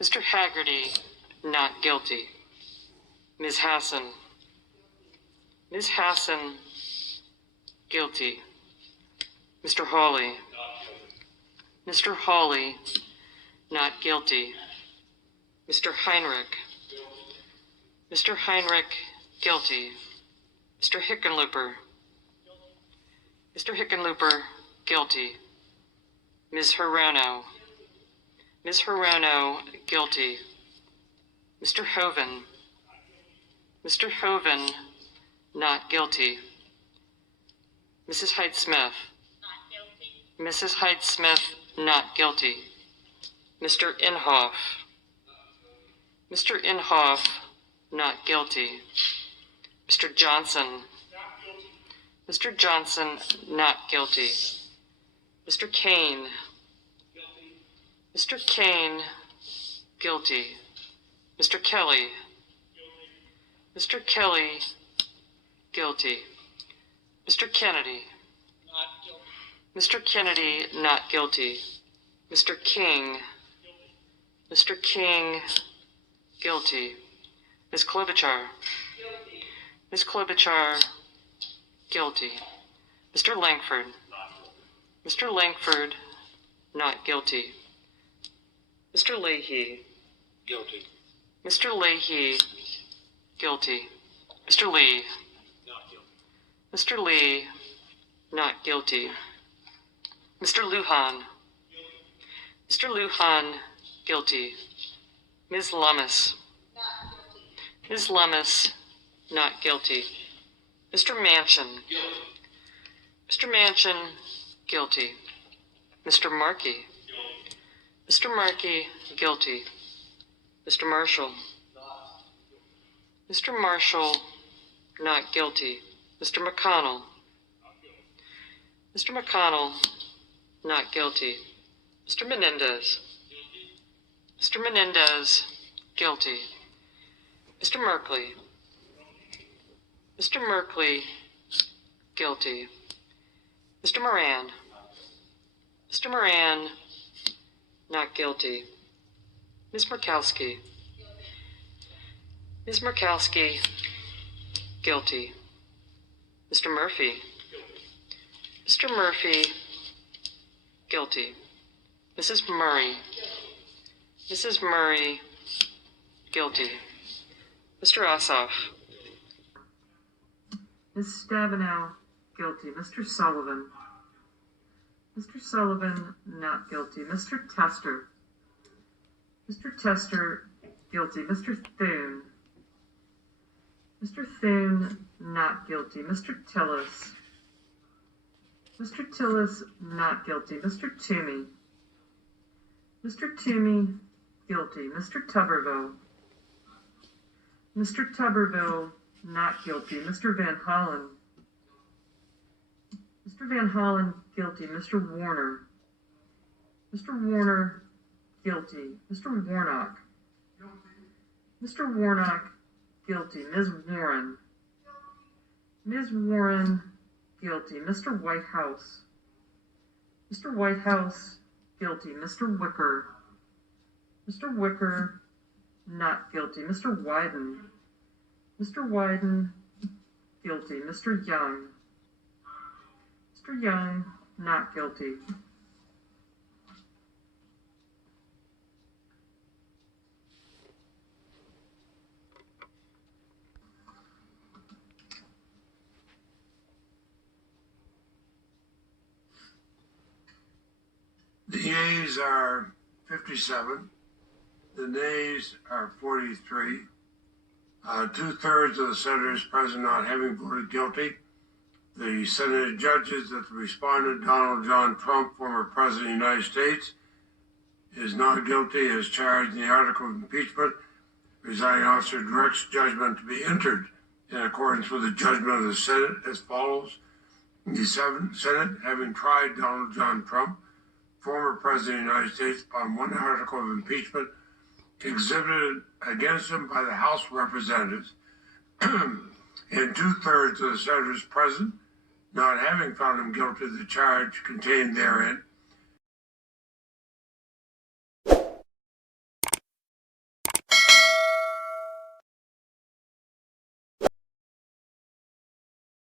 Mr. Haggerty, not guilty. Ms. Hassan. Ms. Hassan, guilty. Mr. Hawley. Mr. Hawley, not guilty. Mr. Heinrich. Mr. Heinrich, guilty. Mr. Hickenlooper. Mr. Hickenlooper, guilty. Ms. Hirono. Ms. Hirono, guilty. Mr. Hoven. Mr. Hoven, not guilty. Mrs. Hyde-Smith. Mrs. Hyde-Smith, not guilty. Mr. Inhofe. Mr. Inhofe, not guilty. Mr. Johnson. Mr. Johnson, not guilty. Mr. Kane. Mr. Kane, guilty. Mr. Kelly. Mr. Kelly, guilty. Mr. Kennedy. Mr. Kennedy, not guilty. Mr. King. Mr. King, guilty. Ms. Klobuchar. Ms. Klobuchar, guilty. Mr. Langford. Mr. Langford, not guilty. Mr. Leahy. Guilty. Mr. Leahy, guilty. Mr. Lee. Not guilty. Mr. Lee, not guilty. Mr. Lujan. Mr. Lujan, guilty. Ms. Lummis. Ms. Lummis, not guilty. Mr. Manchin. Guilty. Mr. Manchin, guilty. Mr. Markey. Guilty. Mr. Markey, guilty. Mr. Marshall. Mr. Marshall, not guilty. Mr. McConnell. Mr. McConnell, not guilty. Mr. Menendez. Mr. Menendez, guilty. Mr. Merkley. Mr. Merkley, guilty. Mr. Moran. Mr. Moran, not guilty. Ms. Murkowski. Ms. Murkowski, guilty. Mr. Murphy. Mr. Murphy, guilty. Mrs. Murray. Mrs. Murray, guilty. Mr. Ossoff. Ms. Stabenow, guilty. Mr. Sullivan. Mr. Sullivan, not guilty. Mr. Tester. Mr. Tester, guilty. Mr. Thune. Mr. Thune, not guilty. Mr. Tillis. Mr. Tillis, not guilty. Mr. Toomey. Mr. Toomey, guilty. Mr. Tuberville. Mr. Tuberville, not guilty. Mr. Van Hollen. Mr. Van Hollen, guilty. Mr. Warner. Mr. Warner, guilty. Mr. Warnock. Mr. Warnock, guilty. Ms. Warren. Ms. Warren, guilty. Mr. Whitehouse. Mr. Whitehouse, guilty. Mr. Wicker. Mr. Wicker, not guilty. Mr. Wyden. Mr. Wyden, guilty. Mr. Young. Mr. Young, not guilty. The yeas are 57. The nays are 43. 2/3 of the senators present not having voted guilty. The Senate judges that the respondent, Donald John Trump, former President of the United States, is not guilty as charged in the article of impeachment. The presiding officer directs judgment to be entered in accordance with the judgment of the Senate as follows. The Senate, having tried Donald John Trump, former President of the United States, on one article of impeachment exhibited against him by the House of Representatives, and 2/3 of the senators present not having found him guilty of the charge contained therein,